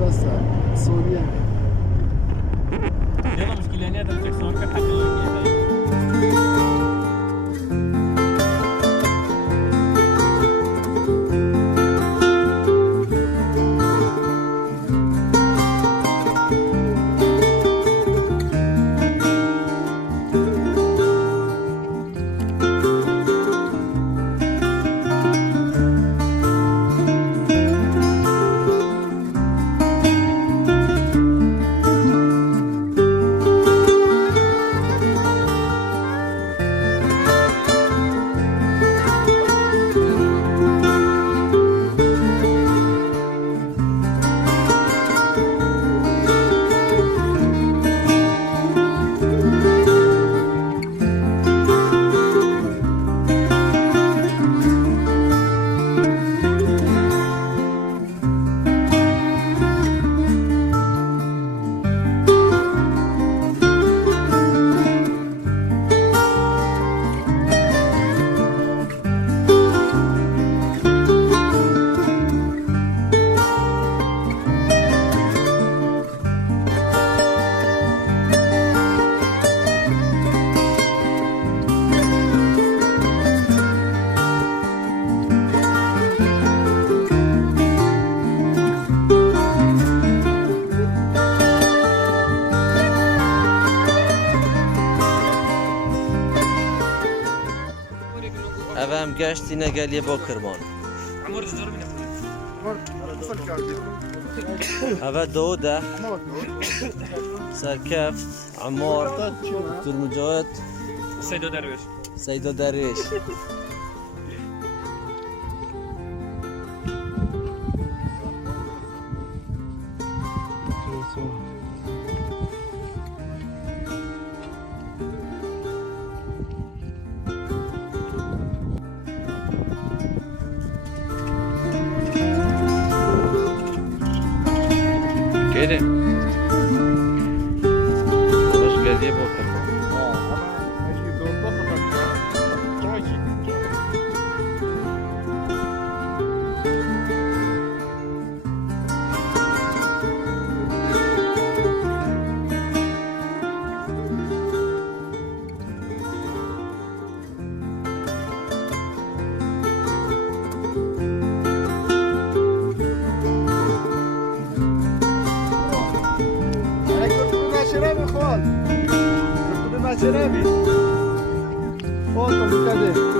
بس سوريا يلا مشكلة اني هذا التكسون كحكي افهم گشتی نگلی با کرمان عمر جزر من افا دوده سرکف عمار دکتر مجاهد سيدو درويش سیدو درویش Gelin. Hoş geldin bu kırma. شرابي خال كنت بما شرابي فوتو كده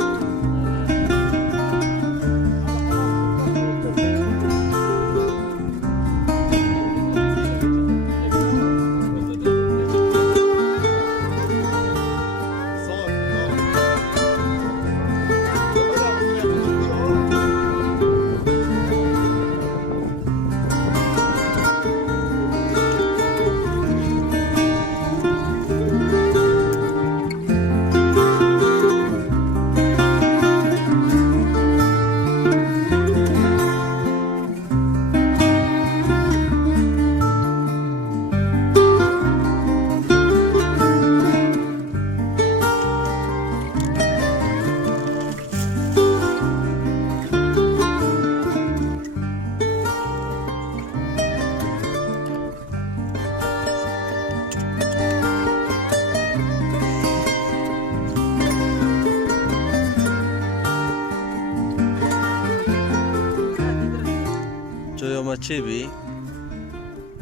ما چی بی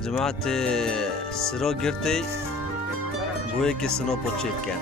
جماعت سرا گرتی بوی که سنو پچیب کن